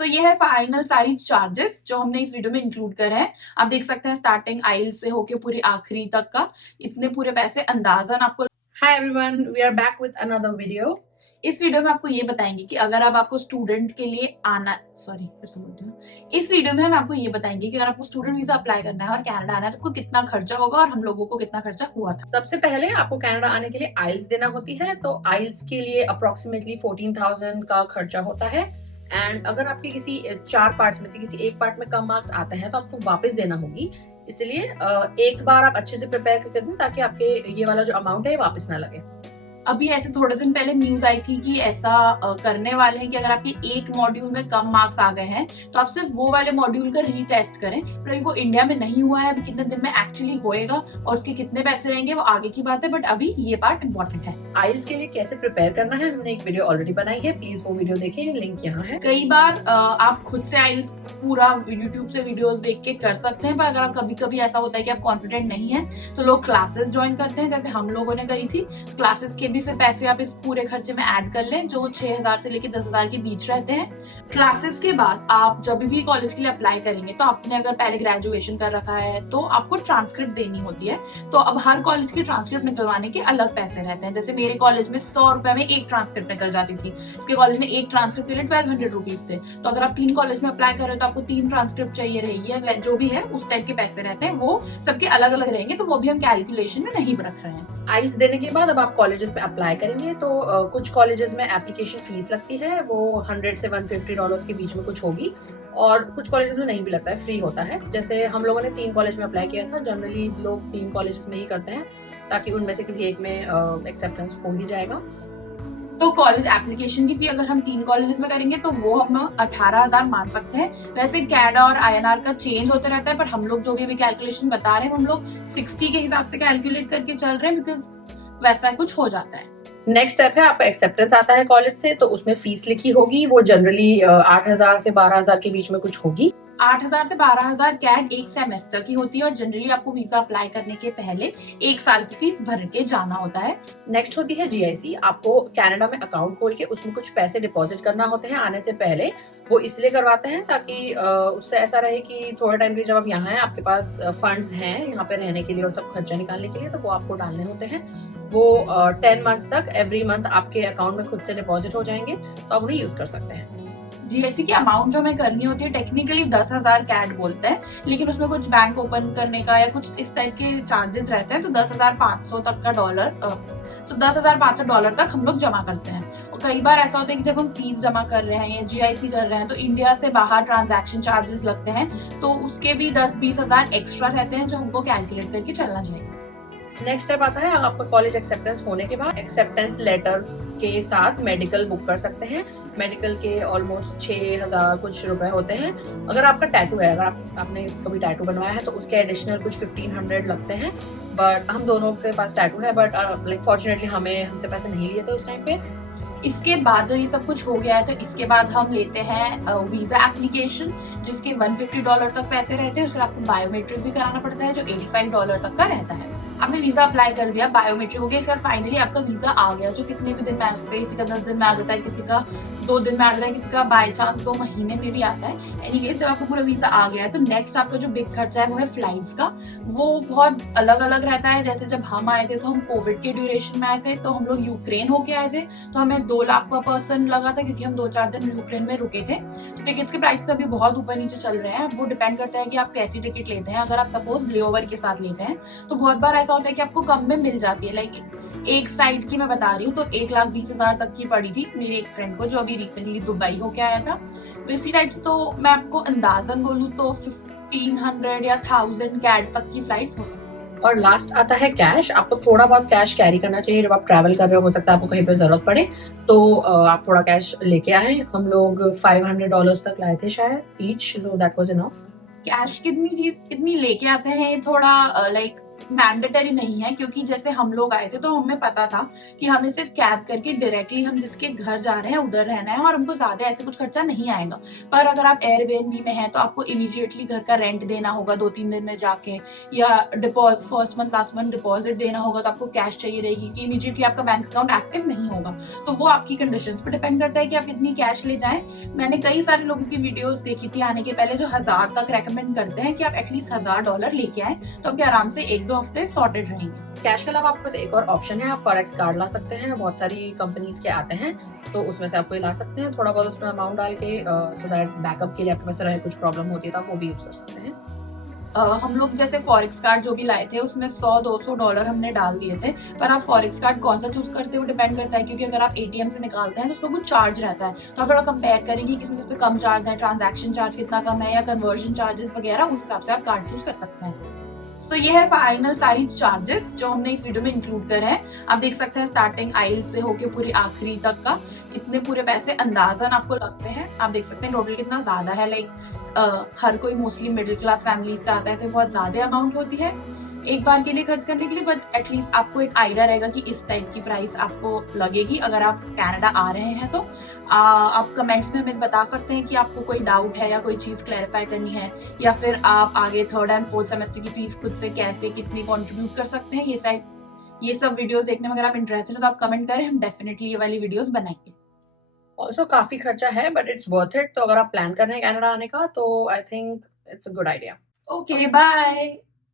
तो ये है फाइनल सारी चार्जेस जो हमने इस वीडियो में इंक्लूड करे हैं। आप देख सकते हैं स्टार्टिंग आइल से होके पूरी आखिरी तक का इतने पूरे पैसे अंदाजन आपको। Hi everyone, we are back with another video. इस वीडियो में आपको ये बताएंगे कि अगर अब आपको स्टूडेंट के लिए आना सॉरी फिर से बोलती हूँ। इस वीडियो में हम आपको ये बताएंगे कि अगर आपको स्टूडेंट वीजा अप्लाई करना है और कनाडा आना है तो आपको कितना खर्चा होगा और हम लोगों को कितना खर्चा हुआ था। सबसे पहले आपको कनाडा आने के लिए आइल्स देना होती है, तो आइल्स के लिए अप्रोक्सीमेटली 14,000 का खर्चा होता है। एंड अगर आपके किसी 4 पार्ट्स में से किसी एक पार्ट में कम मार्क्स आते हैं तो आपको वापस देना होगी। इसलिए एक बार आप अच्छे से प्रिपेयर करके दें ताकि आपके ये वाला जो अमाउंट है वापस ना लगे। अभी ऐसे थोड़े दिन पहले न्यूज आई थी कि ऐसा करने वाले हैं कि अगर आपके एक मॉड्यूल में कम मार्क्स आ गए हैं तो आप सिर्फ वो वाले मॉड्यूल का रीटेस्ट करें। पर अभी वो इंडिया में नहीं हुआ है, अभी कितने दिन में एक्चुअली होएगा और उसके कितने पैसे रहेंगे वो आगे की बात है, बट अभी ये पार्ट इम्पोर्टेंट है। आइल्स के लिए कैसे प्रिपेयर करना है हमने एक वीडियो ऑलरेडी बनाई है, प्लीज वो वीडियो देखें, लिंक यहाँ है। कई बार आप खुद से आइल्स पूरा यूट्यूब से वीडियोस देख के कर सकते हैं, पर अगर आप कभी कभी ऐसा होता है कि आप कॉन्फिडेंट नहीं है तो लोग क्लासेस ज्वाइन करते हैं, जैसे हम लोगों ने करी थी। क्लासेस के भी फिर पैसे आप इस पूरे खर्चे में ऐड कर लें जो 6,000 से लेकर 10,000 के बीच रहते हैं। क्लासेस के बाद आप जब भी कॉलेज के लिए अप्लाई करेंगे तो आपने अगर पहले ग्रेजुएशन कर रखा है तो आपको ट्रांसक्रिप्ट देनी होती है। तो अब हर कॉलेज की ट्रांसक्रिप्ट निकलवाने के अलग पैसे रहते हैं। जैसे मेरे कॉलेज में 100 रुपए में एक ट्रांसक्रिप्ट निकल जाती थी, इसके कॉलेज में एक ट्रांसक्रिप्ट के लिए 1200 रुपीज थे। तो अगर आप 3 कॉलेज में अप्लाई कर रहे हो तो आपको 3 ट्रांसक्रिप्ट चाहिए रहेगी, जो भी है उस टाइप के पैसे रहते हैं, वो सबके अलग अलग रहेंगे, तो वो भी हम कैलकुलेशन में नहीं रख रहे हैं। आइल्स देने के बाद अब आप कॉलेजेस में अप्लाई करेंगे तो कुछ कॉलेजेस में एप्लीकेशन फीस लगती है, वो 100 से 150 डॉलर्स के बीच में कुछ होगी, और कुछ कॉलेजेस में नहीं भी लगता है, फ्री होता है। जैसे हम लोगों ने 3 कॉलेज में अप्लाई किया था, जनरली लोग 3 कॉलेजेस में ही करते हैं ताकि उनमें से किसी एक में एक्सेप्टेंस हो ही जाएगा। तो कॉलेज एप्लीकेशन की फी अगर हम 3 कॉलेजेस में करेंगे तो वो हम 18,000 मान सकते हैं। वैसे कैडा और आईएनआर का चेंज होता रहता है, पर हम लोग जो भी कैलकुलेशन बता रहे हैं हम लोग 60 के हिसाब से कैलकुलेट करके चल रहे हैं, बिकॉज वैसा कुछ हो जाता है। नेक्स्ट स्टेप है आपका एक्सेप्टेंस आता है कॉलेज से, तो उसमें फीस लिखी होगी, वो जनरली 8,000 से 12,000 के बीच में कुछ होगी। 8,000 से 12,000 कैड एक सेमेस्टर की होती है और जनरली आपको वीजा अप्लाई करने के पहले 1 साल की फीस भर के जाना होता है। नेक्स्ट होती है जीआईसी। आपको कनाडा में अकाउंट खोल के उसमें कुछ पैसे डिपॉजिट करना होते हैं आने से पहले। वो इसलिए करवाते हैं ताकि उससे ऐसा रहे कि थोड़े टाइम के लिए जब आप यहाँ हैं आपके पास फंड्स हैं यहाँ पे रहने के लिए और सब खर्चा निकालने के लिए, तो वो आपको डालने होते हैं। वो 10 मंथ्स तक एवरी मंथ आपके अकाउंट में खुद से डिपॉजिट हो जाएंगे, तो आप उन्हें यूज कर सकते हैं। जीएससी की अमाउंट जो हमें करनी होती है टेक्निकली 10,000 कैड बोलते हैं, लेकिन उसमें कुछ बैंक ओपन करने का या कुछ इस टाइप के चार्जेस रहते हैं, तो 10,500 तक का डॉलर, तो 10,500 डॉलर तक हम लोग जमा करते हैं। और कई बार ऐसा होता है कि जब हम फीस जमा कर रहे हैं या जीआईसी कर रहे हैं तो इंडिया से बाहर ट्रांजैक्शन चार्जेस लगते हैं, तो उसके भी 10-20 हजार एक्स्ट्रा रहते हैं जो हमको कैलकुलेट करके चलना चाहिए। नेक्स्ट स्टेप आता है आपका कॉलेज एक्सेप्टेंस होने के बाद एक्सेप्टेंस लेटर के साथ मेडिकल बुक कर सकते हैं। मेडिकल के ऑलमोस्ट 6,000 कुछ रुपए होते हैं। अगर आपका टैटू है, अगर आपने कभी टैटू बनवाया है तो उसके एडिशनल कुछ 1,500 लगते हैं। बट हम दोनों के पास टैटू है, बट लाइक फॉर्चुनेटली हमसे पैसे नहीं लिए थे उस टाइम पे। इसके बाद जब ये सब कुछ हो गया है तो इसके बाद हम लेते हैं वीजा एप्लीकेशन, जिसके 150 डॉलर तक पैसे रहते हैं। उससे आपको बायोमेट्रिक भी कराना पड़ता है जो 85 डॉलर तक का रहता है। आपने वीजा अप्लाई कर दिया, बायोमेट्रिक हो गया, इसके बाद फाइनली आपका वीजा आ गया, जो कितने भी दिन में आ सकता है। किसी का 10 दिन में आ जाता है, किसी का 2 दिन में आ जाता है, किसी का बाय चांस 2 महीने में भी आता है। एनीवेज जब आपको पूरा वीजा आ गया है तो नेक्स्ट आपका जो बिग खर्चा है वो है फ्लाइट्स का। वो बहुत अलग अलग रहता है। जैसे जब हम आए थे तो हम कोविड के ड्यूरेशन में आए थे, तो हम लोग यूक्रेन होके आए थे, तो हमें 2 लाख पर पर्सन लगा था क्योंकि हम 2-4 दिन यूक्रेन में रुके थे। तो टिकट्स के प्राइस का भी बहुत ऊपर नीचे चल रहे हैं। वो डिपेंड करता है कि आप कैसी टिकट लेते हैं। अगर आप सपोज लेओवर के साथ लेते हैं तो बहुत बार ऐसा होता है कि आपको कम में मिल जाती है। लाइक एक साइड की मैं बता रही हूँ तो 1,20,000 तक की पड़ी थी मेरी एक फ्रेंड को जो अभी रिसेंटली दुबई होके आया था। इसी टाइप से तो मैं आपको अंदाजन बोलूँ तो 1,500 या 1,000 कैड तक की फ्लाइट्स हो सकती है। और लास्ट आता है कैश। आपको थोड़ा बहुत कैश कैरी करना चाहिए जब आप ट्रैवल कर रहे हो सकता है आपको कहीं पे जरूरत पड़े, तो आप थोड़ा कैश लेके आए। हम लोग 500 डॉलर्स तक लाए थे शायद each, so that was enough. Cash कितनी लेके आते हैं ये थोड़ा लाइक मैंडेटरी नहीं है, क्योंकि जैसे हम लोग आए थे तो हमें पता था कि हमें सिर्फ कैब करके डायरेक्टली हम जिसके घर जा रहे हैं उधर रहना है और हमको ज्यादा ऐसे कुछ खर्चा नहीं आएगा। पर अगर आप एयरबीएनबी में हैं तो आपको इमीडिएटली घर का रेंट देना होगा 2-3 दिन में जाके, या deposit first month last month deposit देना होगा, तो आपको कैश चाहिए रहेगी कि इमीडिएटली आपका बैंक अकाउंट एक्टिव नहीं होगा। तो वो आपकी कंडीशंस पर डिपेंड करता है कि आप कितनी कैश ले जाएं। मैंने कई सारे लोगों की वीडियोस देखी थी आने के पहले जो 1000 तक रेकमेंड करते हैं कि आप एटलीस्ट $1000 लेके आए, तो आपके आराम से 1-2 हफ्ते सॉर्टेड रहेंगे। कैश के अलावा आपके पास एक और ऑप्शन है, आप फॉरेक्स कार्ड ला सकते हैं। बहुत सारी कंपनीज के आते हैं, तो उसमें से आप कोई ला सकते हैं। थोड़ा बहुत उसमें अमाउंट डाल के सो दैट बैकअप के लिए आपके पास रहे, कुछ प्रॉब्लम होती है तो आप वो भी यूज कर सकते हैं। हम लोग जैसे फॉरेक्स कार्ड जो भी लाए थे उसमें $100-200 हमने डाल दिए थे। पर आप फॉरेक्स कार्ड कौन सा चूज करते हो डिपेंड करता है, क्योंकि अगर आप एटीएम से निकालते हैं तो उसका कुछ चार्ज रहता है, तो आप थोड़ा कंपेयर करेंगे कि इसमें सबसे कम चार्ज है, ट्रांजैक्शन चार्ज कितना कम है या कन्वर्जन चार्जेस वगैरह, उस हिसाब से आप कार्ड चूज कर सकते हैं। तो ये है फाइनल सारी चार्जेस जो हमने इस वीडियो में इंक्लूड करे हैं। आप देख सकते हैं स्टार्टिंग आइल से होके पूरी आखिरी तक का इतने पूरे पैसे अंदाजन आपको लगते हैं। आप देख सकते हैं टोटल कितना ज्यादा है। हर कोई मोस्टली मिडिल क्लास फैमिली से आता है तो बहुत ज्यादा अमाउंट होती है एक बार के लिए खर्च करने के लिए, बट एटलीस्ट आपको एक आइडिया रहेगा कि इस टाइप की प्राइस आपको लगेगी अगर आप कनाडा आ रहे हैं। तो आप कमेंट्स में हमें बता सकते हैं कि आपको कोई डाउट है या कोई चीज क्लैरिफाई करनी है, या फिर आप आगे 3rd एंड 4th सेमेस्टर की फीस खुद से कैसे कितनी कंट्रीब्यूट कर सकते हैं। ये सब वीडियोस देखने में अगर आप इंटरेस्टेड हैं तो आप कमेंट करें, हम डेफिनेटली ये वाली वीडियोस बनाएंगे। ऑल्सो काफी खर्चा है बट इट्स वर्थ इट। तो अगर आप प्लान कर रहे हैं कनाडा आने का तो I think it's a good idea. Okay bye.